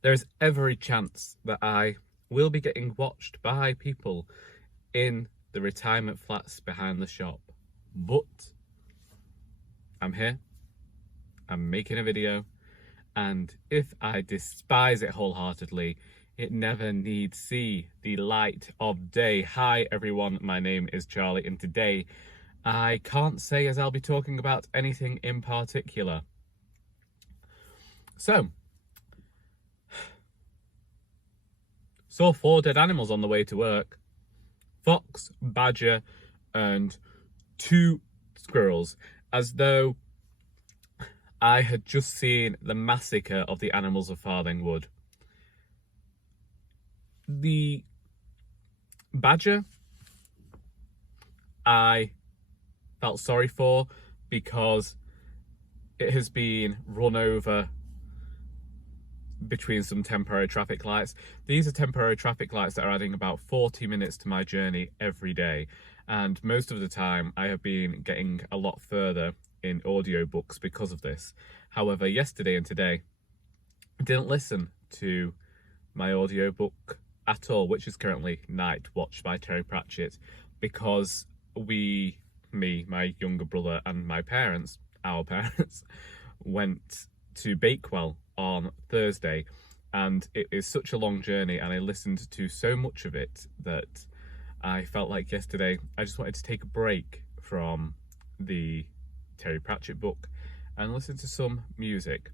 There is every chance that I will be getting watched by people in the retirement flats behind the shop. But I'm here, I'm making a video, and if I despise it wholeheartedly, it never need see the light of day. Hi everyone, my name is Charlie, and today I can't say as I'll be talking about anything in particular. So, saw 4 dead animals on the way to work. Fox, badger, and 2 squirrels, as though I had just seen the massacre of the animals of Farthingwood. The badger, I felt sorry for because it has been run over between some temporary traffic lights. These are temporary traffic lights that are adding about 40 minutes to my journey every day, and most of the time I have been getting a lot further in audiobooks because of this. However, yesterday and today I didn't listen to my audiobook at all, which is currently Night Watch by Terry Pratchett, because me, my younger brother and my parents, our parents, went to Bakewell on Thursday, and it is such a long journey and I listened to so much of it that I felt like yesterday I just wanted to take a break from the Terry Pratchett book and listen to some music.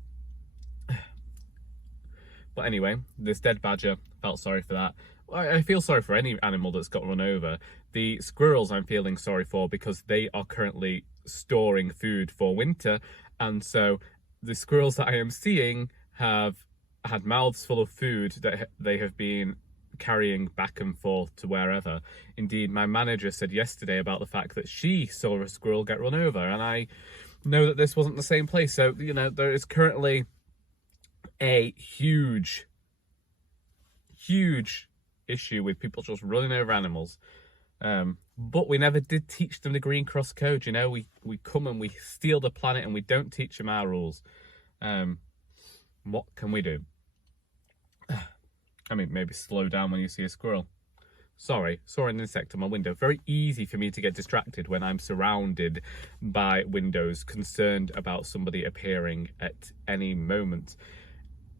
But anyway, this dead badger, felt sorry for that. I feel sorry for any animal that's got run over. The squirrels I'm feeling sorry for because they are currently storing food for winter, and so the squirrels that I am seeing have had mouths full of food that they have been carrying back and forth to wherever. Indeed, my manager said yesterday about the fact that she saw a squirrel get run over, and I know that this wasn't the same place. So, you know, there is currently a huge issue with people just running over animals. But we never did teach them the Green Cross Code, you know. We come and we steal the planet and we don't teach them our rules. What can we do? I mean, maybe slow down when you see a squirrel. Sorry, saw an insect on my window. Very easy for me to get distracted when I'm surrounded by windows, concerned about somebody appearing at any moment.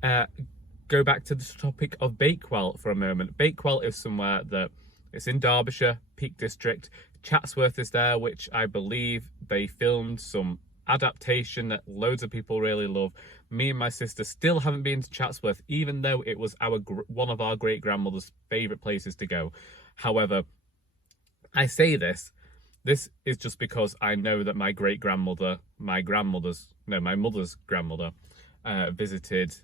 Go back to the topic of Bakewell for a moment. Bakewell is somewhere that it's in Derbyshire, Peak District. Chatsworth is there, which I believe they filmed some adaptation that loads of people really love. Me and my sister still haven't been to Chatsworth, even though it was one of our great-grandmother's favourite places to go. However, I say this is just because I know that my great-grandmother, my mother's grandmother, visited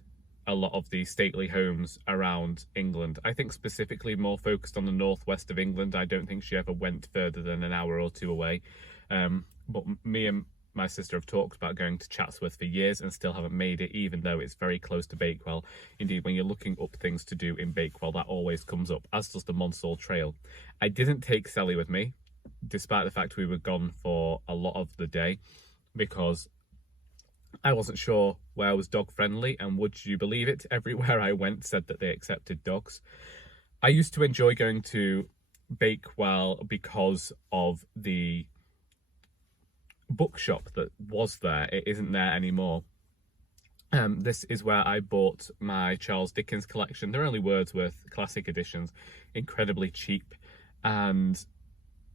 a lot of the stately homes around England. I think specifically more focused on the northwest of England. I don't think she ever went further than an hour or 2 away. But me and my sister have talked about going to Chatsworth for years and still haven't made it, even though it's very close to Bakewell. Indeed, when you're looking up things to do in Bakewell, that always comes up, as does the Monsall Trail. I didn't take Sally with me, despite the fact we were gone for a lot of the day, because I wasn't sure where was dog friendly, and would you believe it, everywhere I went said that they accepted dogs. I used to enjoy going to Bakewell because of the bookshop that was there. It isn't there anymore. This is where I bought my Charles Dickens collection. They're only Wordsworth classic editions, incredibly cheap, and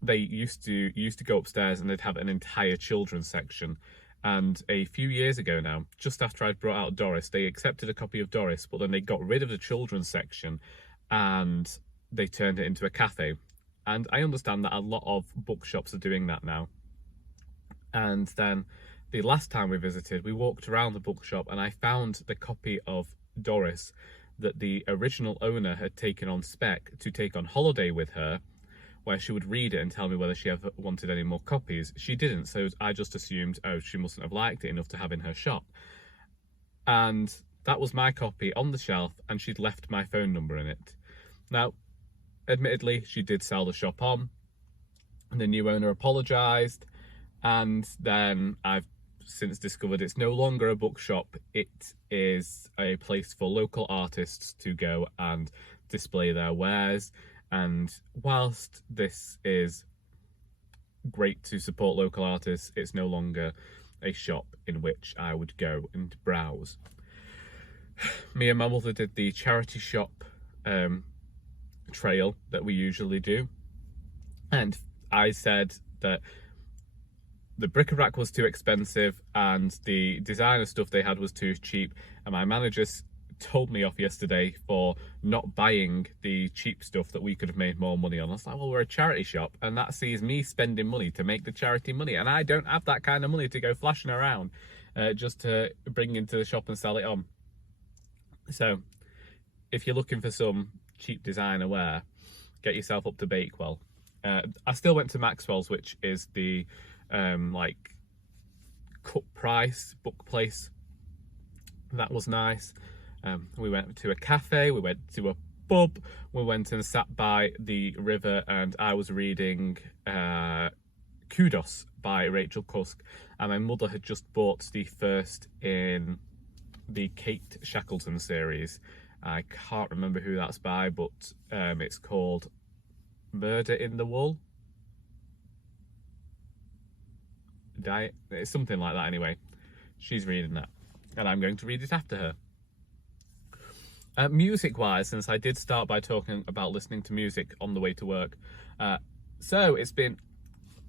they used to go upstairs and they'd have an entire children's section. And a few years ago now, just after I'd brought out Doris, they accepted a copy of Doris, but then they got rid of the children's section and they turned it into a cafe. And I understand that a lot of bookshops are doing that now. And then the last time we visited, we walked around the bookshop and I found the copy of Doris that the original owner had taken on spec to take on holiday with her, where she would read it and tell me whether she ever wanted any more copies. She didn't, so I just assumed, oh, she mustn't have liked it enough to have in her shop. And that was my copy on the shelf, and she'd left my phone number in it. Now, admittedly, she did sell the shop on, and the new owner apologised, and then I've since discovered it's no longer a bookshop. It is a place for local artists to go and display their wares. And whilst this is great to support local artists, it's no longer a shop in which I would go and browse. Me and my mother did the charity shop trail that we usually do, and I said that the bric-a-brac was too expensive and the designer stuff they had was too cheap, and my manager told me off yesterday for not buying the cheap stuff that we could have made more money on. I was like, well, we're a charity shop and that sees me spending money to make the charity money, and I don't have that kind of money to go flashing around just to bring into the shop and sell it on. So if you're looking for some cheap designer wear, get yourself up to Bakewell. I still went to Maxwell's, which is the like cut price book place. That was nice. We went to a cafe, we went to a pub, we went and sat by the river, and I was reading Kudos by Rachel Cusk, and my mother had just bought the first in the Kate Shackleton series. I can't remember who that's by, but it's called Murder in the Wool. It's something like that anyway. She's reading that, and I'm going to read it after her. Music-wise, since I did start by talking about listening to music on the way to work, so it's been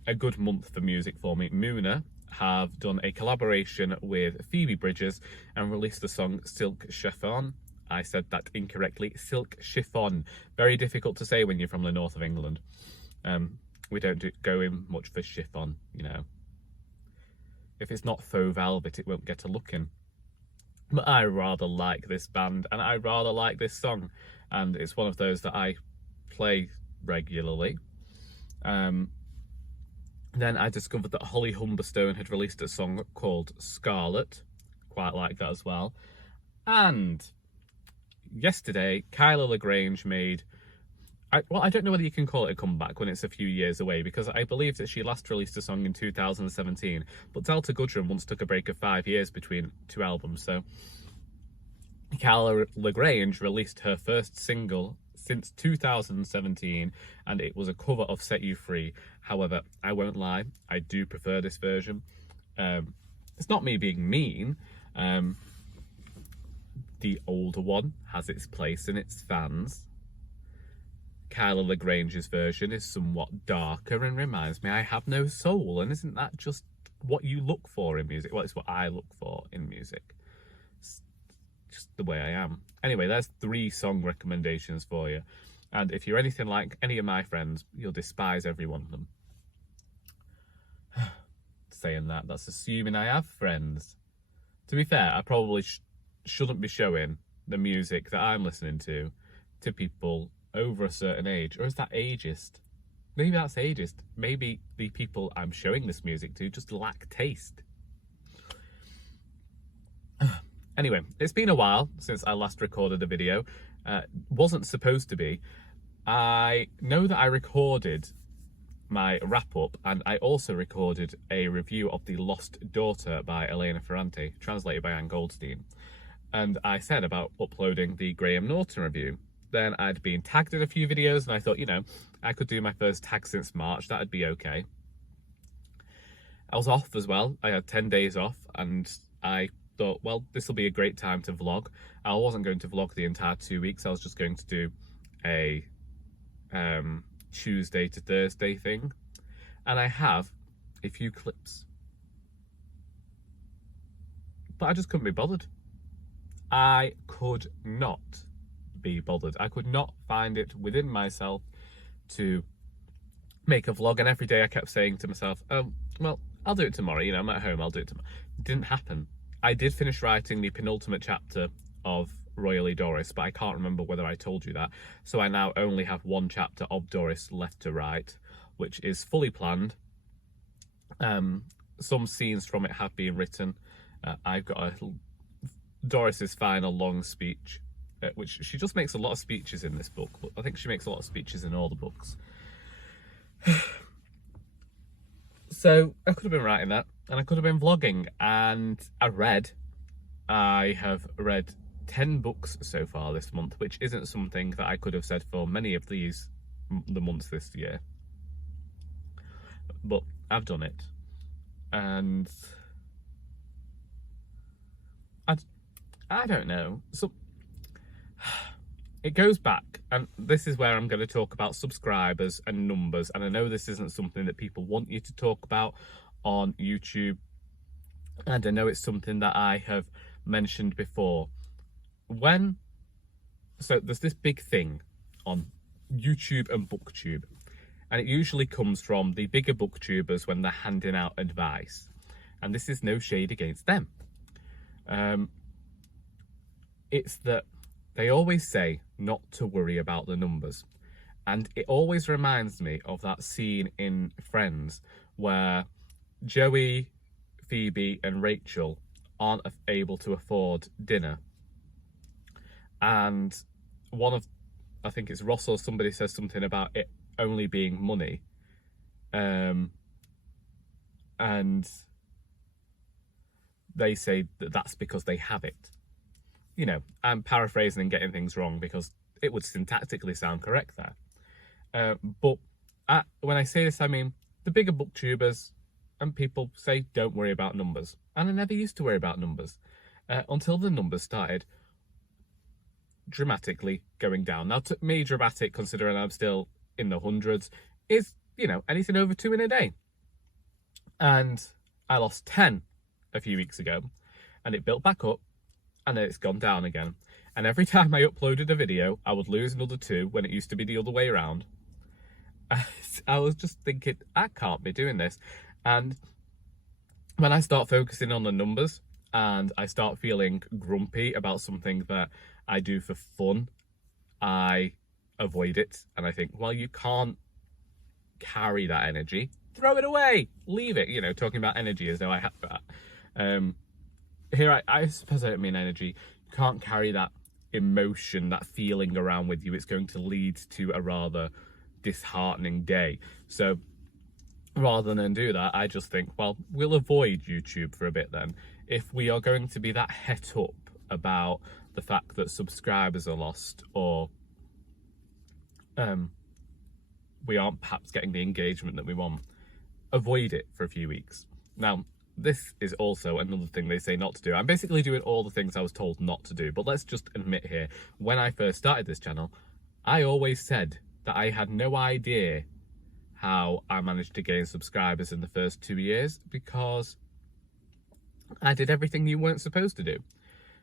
a good month for music for me. Moona have done a collaboration with Phoebe Bridgers and released the song Silk Chiffon. I said that incorrectly. Silk Chiffon. Very difficult to say when you're from the north of England. We don't go in much for chiffon, you know. If it's not faux velvet, it won't get a look in. But I rather like this band and I rather like this song, and it's one of those that I play regularly. Then I discovered that Holly Humberstone had released a song called Scarlet. Quite like that as well. And yesterday, Kyla LaGrange made... I don't know whether you can call it a comeback when it's a few years away, because I believe that she last released a song in 2017, but Delta Goodrem once took a break of 5 years between two albums, so Kyla LaGrange released her first single since 2017, and it was a cover of Set You Free. However, I won't lie, I do prefer this version. It's not me being mean. The older one has its place and its fans. Kyla LaGrange's version is somewhat darker and reminds me I have no soul, and isn't that just what you look for in music? Well, it's what I look for in music. It's just the way I am. Anyway, there's 3 song recommendations for you, and if you're anything like any of my friends, you'll despise every one of them. Saying that's assuming I have friends. To be fair, I probably shouldn't be showing the music that I'm listening to people over a certain age. Or is that ageist? Maybe that's ageist. Maybe the people I'm showing this music to just lack taste. Anyway, it's been a while since I last recorded a video. Wasn't supposed to be. I know that I recorded my wrap-up, and I also recorded a review of The Lost Daughter by Elena Ferrante, translated by Anne Goldstein. And I said about uploading the Graham Norton review. Then I'd been tagged in a few videos, and I thought, you know, I could do my first tag since March. That'd be okay. I was off as well. I had 10 days off, and I thought, well, this will be a great time to vlog. I wasn't going to vlog the entire 2 weeks. I was just going to do a Tuesday to Thursday thing. And I have a few clips. But I just couldn't be bothered. I could not be bothered. I could not find it within myself to make a vlog, and every day I kept saying to myself, oh, well, I'll do it tomorrow, you know, I'm at home, I'll do it tomorrow. It didn't happen. I did finish writing the penultimate chapter of Our Doris, but I can't remember whether I told you that. So I now only have 1 chapter of Doris left to write, which is fully planned. Some scenes from it have been written. I've got Doris's final long speech, which she just makes a lot of speeches in this book, but I think she makes a lot of speeches in all the books. So I could have been writing that, and I could have been vlogging, and I have read 10 books so far this month, which isn't something that I could have said for many of the months this year. But I've done it, and I don't know. So it goes back, and this is where I'm going to talk about subscribers and numbers. And I know this isn't something that people want you to talk about on YouTube, and I know it's something that I have mentioned before. So there's this big thing on YouTube and BookTube, and it usually comes from the bigger booktubers when they're handing out advice, and this is no shade against them. It's that they always say not to worry about the numbers, and it always reminds me of that scene in Friends where Joey, Phoebe and Rachel aren't able to afford dinner, and I think it's Ross or somebody says something about it only being money, and they say that that's because they have it. You know, I'm paraphrasing and getting things wrong because it would syntactically sound correct there. But when I say this, I mean the bigger booktubers, and people say don't worry about numbers. And I never used to worry about numbers until the numbers started dramatically going down. Now, to me, dramatic, considering I'm still in the hundreds, is, you know, anything over 2 in a day. And I lost 10 a few weeks ago, and it built back up, and then it's gone down again. And every time I uploaded a video, I would lose another 2 when it used to be the other way around. I was just thinking, I can't be doing this. And when I start focusing on the numbers and I start feeling grumpy about something that I do for fun, I avoid it. And I think, well, you can't carry that energy. Throw it away. Leave it. You know, talking about energy as though I have that. Here, I suppose I don't mean energy. You can't carry that emotion, that feeling around with you. It's going to lead to a rather disheartening day. So rather than do that, I just think, well, we'll avoid YouTube for a bit then. If we are going to be that het up about the fact that subscribers are lost, or we aren't perhaps getting the engagement that we want, avoid it for a few weeks. Now, this is also another thing they say not to do. I'm basically doing all the things I was told not to do, but let's just admit here, when I first started this channel, I always said that I had no idea how I managed to gain subscribers in the first 2 years, because I did everything you weren't supposed to do.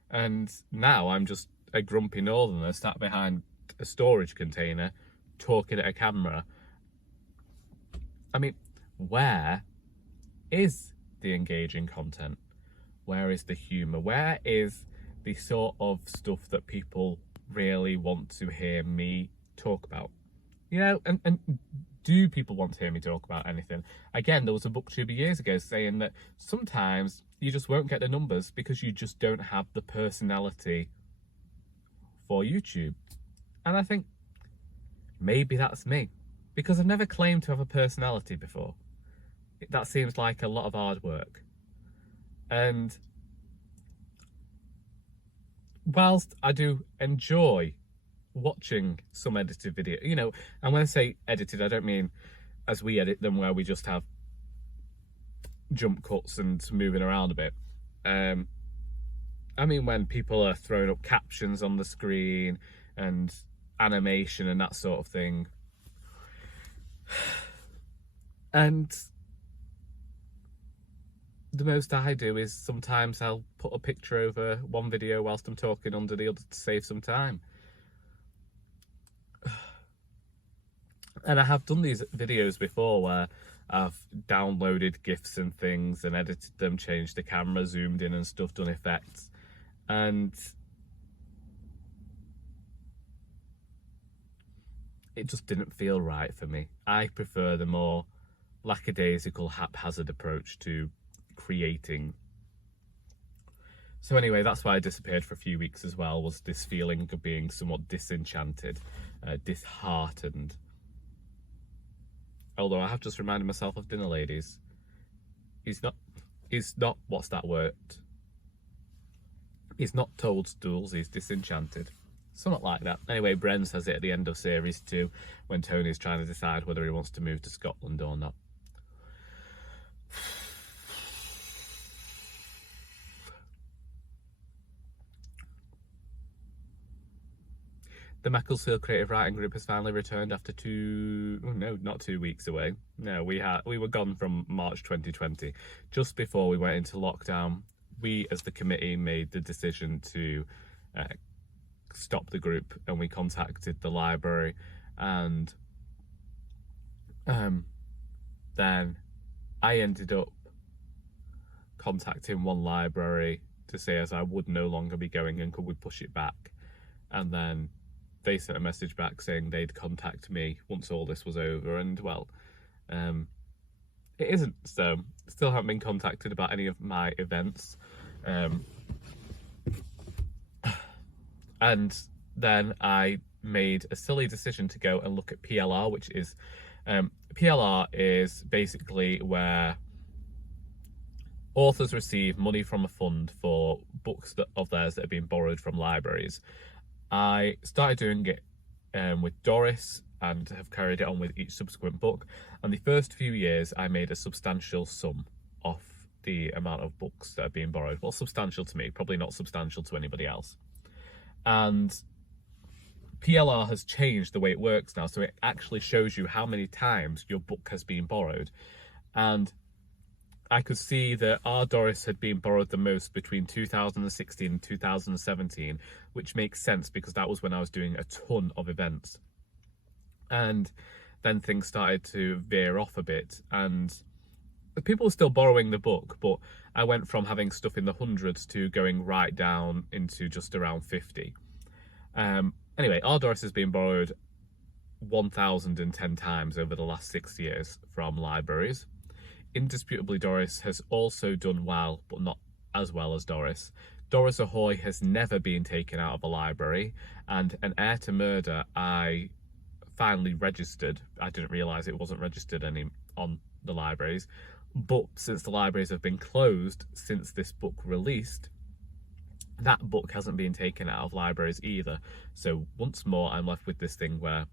And now I'm just a grumpy northerner sat behind a storage container talking at a camera. I mean, where is the engaging content? Where is the humour? Where is the sort of stuff that people really want to hear me talk about? You know, and do people want to hear me talk about anything? Again, there was a booktuber years ago saying that sometimes you just won't get the numbers because you just don't have the personality for YouTube. And I think maybe that's me, because I've never claimed to have a personality before. That seems like a lot of hard work. And whilst I do enjoy watching some edited video, you know, and when I say edited, I don't mean as we edit them where we just have jump cuts and moving around a bit. I mean when people are throwing up captions on the screen and animation and that sort of thing. And the most I do is sometimes I'll put a picture over one video whilst I'm talking under the other to save some time. And I have done these videos before where I've downloaded GIFs and things and edited them, changed the camera, zoomed in and stuff, done effects. And it just didn't feel right for me. I prefer the more lackadaisical, haphazard approach to creating. So anyway, that's why I disappeared for a few weeks as well, was this feeling of being somewhat disenchanted, disheartened. Although I have just reminded myself of Dinner Ladies. He's not He's not, what's that word? He's not toadstools, he's disenchanted. Something like that. Anyway, Bren says it at the end of series 2 when Tony's trying to decide whether he wants to move to Scotland or not. The Macclesfield Creative Writing Group has finally returned after not 2 weeks away. No, we were gone from March 2020. Just before we went into lockdown, we as the committee made the decision to stop the group, and we contacted the library, and then I ended up contacting one library to say as I would no longer be going and could we push it back, and then they sent a message back saying they'd contact me once all this was over, and well, it isn't, so still haven't been contacted about any of my events. And then I made a silly decision to go and look at PLR, which is PLR is basically where authors receive money from a fund for books of theirs that have been borrowed from libraries. I started doing it with Doris and have carried it on with each subsequent book. And the first few years I made a substantial sum off the amount of books that are being borrowed. Well, substantial to me, probably not substantial to anybody else. And PLR has changed the way it works now, so it actually shows you how many times your book has been borrowed. And I could see that Our Doris had been borrowed the most between 2016 and 2017, which makes sense because that was when I was doing a ton of events. And then things started to veer off a bit, and people were still borrowing the book, but I went from having stuff in the hundreds to going right down into just around 50. Anyway, Our Doris has been borrowed 1,010 times over the last 6 years from libraries. Indisputably, Doris has also done well, but not as well as Doris. Doris Ahoy has never been taken out of a library, and An Heir to Murder I finally registered. I didn't realise it wasn't registered on the libraries, but since the libraries have been closed since this book released, that book hasn't been taken out of libraries either. So once more, I'm left with this thing where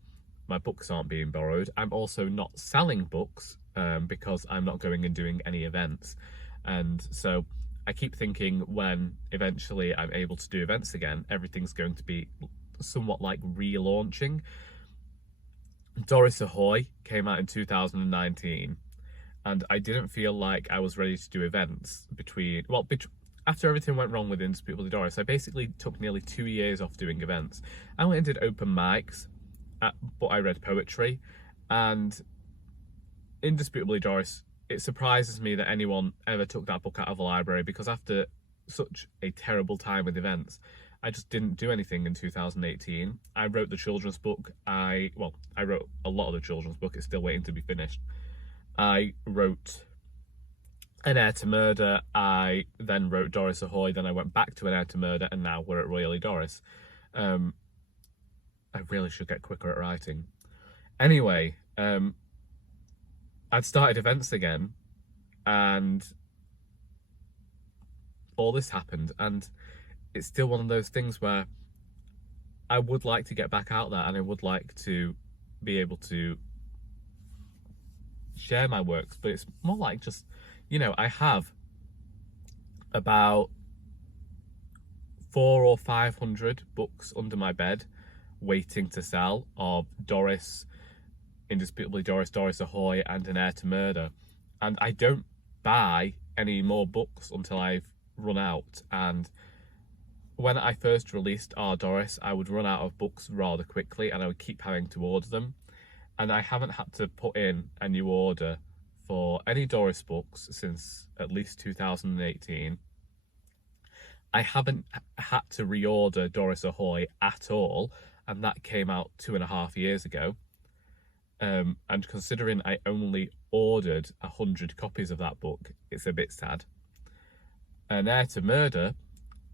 my books aren't being borrowed. I'm also not selling books because I'm not going and doing any events. And so I keep thinking when eventually I'm able to do events again, everything's going to be somewhat like relaunching. Doris Ahoy came out in 2019, and I didn't feel like I was ready to do events after everything went wrong with Indisputably Doris. I basically took nearly 2 years off doing events. I went and did open mics, but I read poetry, and Indisputably Doris, it surprises me that anyone ever took that book out of a library, because after such a terrible time with events, I just didn't do anything in 2018. I wrote the children's book. I wrote a lot of the children's book. It's still waiting to be finished. I wrote An Heir to Murder. I then wrote Doris Ahoy. Then I went back to An Heir to Murder, and now we're at Royally Doris. I really should get quicker at writing. Anyway, I'd started events again, and all this happened, and it's still one of those things where I would like to get back out there, and I would like to be able to share my works, but it's more like just, I have about 400 or 500 books under my bed waiting to sell of Doris, Indisputably Doris, Doris Ahoy, and An Heir to Murder, and I don't buy any more books until I've run out. And when I first released Our Doris, I would run out of books rather quickly, and I would keep having to order them, and I haven't had to put in a new order for any Doris books since at least 2018. I haven't had to reorder Doris Ahoy at all, and that came out 2.5 years ago. And considering I only ordered 100 copies of that book, it's a bit sad. An Heir to Murder,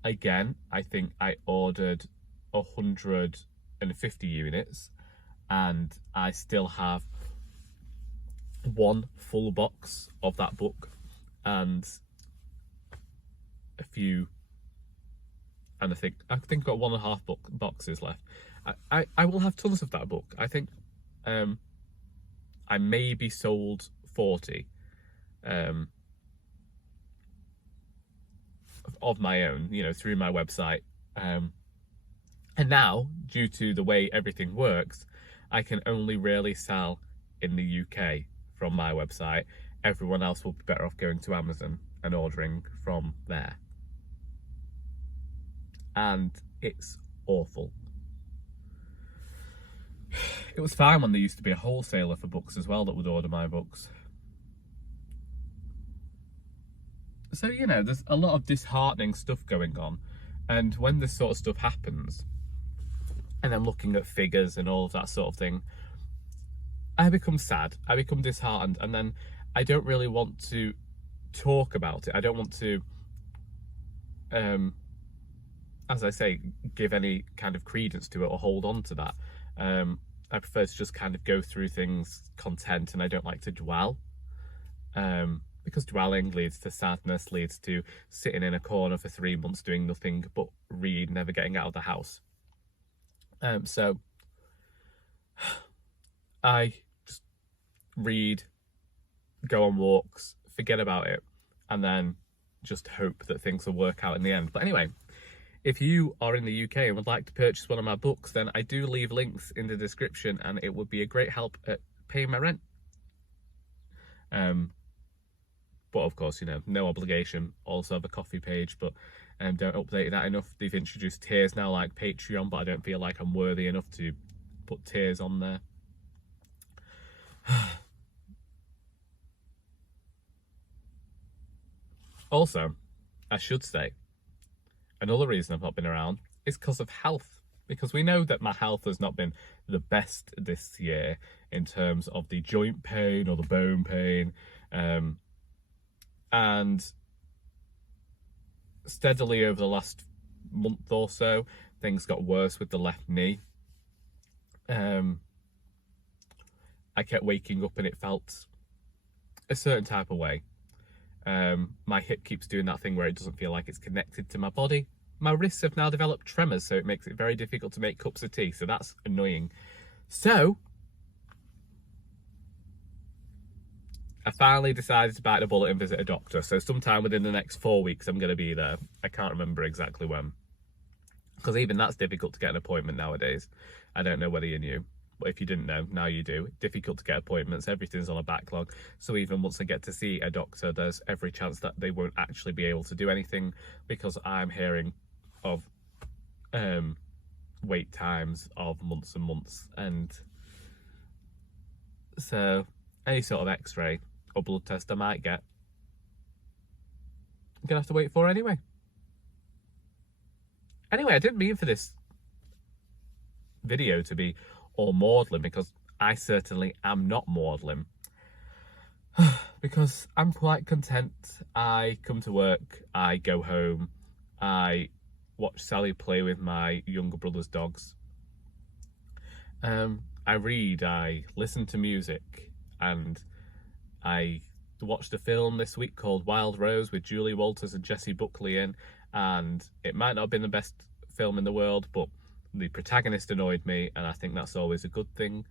again, I think I ordered 150 units, and I still have one full box of that book, and few, and I think I've got 1.5 boxes left. I will have tons of that book. I think I maybe sold 40 of my own, you know, through my website. And now, due to the way everything works, I can only really sell in the UK from my website. Everyone else will be better off going to Amazon and ordering from there. And it's awful. It was fine when there used to be a wholesaler for books as well that would order my books. So, you know, there's a lot of disheartening stuff going on. And when this sort of stuff happens, and I'm looking at figures and all of that sort of thing, I become sad, I become disheartened, and then I don't really want to talk about it. I don't want to, as I say, give any kind of credence to it or hold on to that. I prefer to just kind of go through things content, and I don't like to dwell. Because dwelling leads to sadness, leads to sitting in a corner for 3 months doing nothing but read, never getting out of the house. So I just read, go on walks, forget about it, and then just hope that things will work out in the end. But anyway, if you are in the UK and would like to purchase one of my books, then I do leave links in the description, and it would be a great help at paying my rent. But of course, you know, no obligation. Also have a coffee page, but don't update that enough. They've introduced tiers now like Patreon, but I don't feel like I'm worthy enough to put tiers on there. Also, I should say, another reason I've not been around is because of health. Because we know that my health has not been the best this year in terms of the joint pain or the bone pain. And steadily over the last month or so, things got worse with the left knee. I kept waking up and it felt a certain type of way. My hip keeps doing that thing where it doesn't feel like it's connected to my body. My wrists have now developed tremors, so it makes it very difficult to make cups of tea, so that's annoying. So I finally decided to bite the bullet and visit a doctor. So sometime within the next 4 weeks, I'm going to be there. I can't remember exactly when. Because even that's difficult to get an appointment nowadays. I don't know whether you knew. But if you didn't know, now you do. Difficult to get appointments. Everything's on a backlog. So even once I get to see a doctor, there's every chance that they won't actually be able to do anything. Because I'm hearing of wait times of months and months. And so any sort of x-ray or blood test I might get, I'm gonna have to wait for anyway. Anyway, I didn't mean for this video to be all maudlin, because I certainly am not maudlin. Because I'm quite content. I come to work, I go home, I watch Sally play with my younger brother's dogs. I read, I listen to music, and I watched a film this week called Wild Rose with Julie Walters and Jessie Buckley in, and it might not have been the best film in the world, but the protagonist annoyed me, and I think that's always a good thing.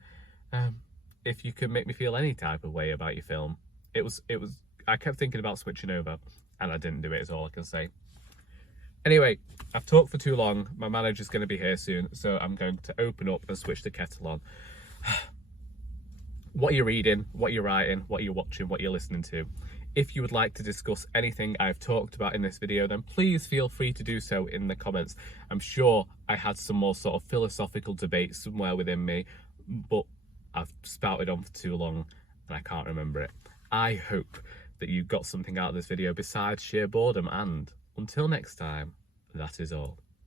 If you can make me feel any type of way about your film, I kept thinking about switching over, and I didn't do it, is all I can say. Anyway, I've talked for too long. My manager's going to be here soon, so I'm going to open up and switch the kettle on. What you're reading, what you're writing, what you're watching, what you're listening to. If you would like to discuss anything I've talked about in this video, then please feel free to do so in the comments. I'm sure I had some more sort of philosophical debate somewhere within me, but I've spouted on for too long and I can't remember it. I hope that you got something out of this video besides sheer boredom, and until next time, that is all.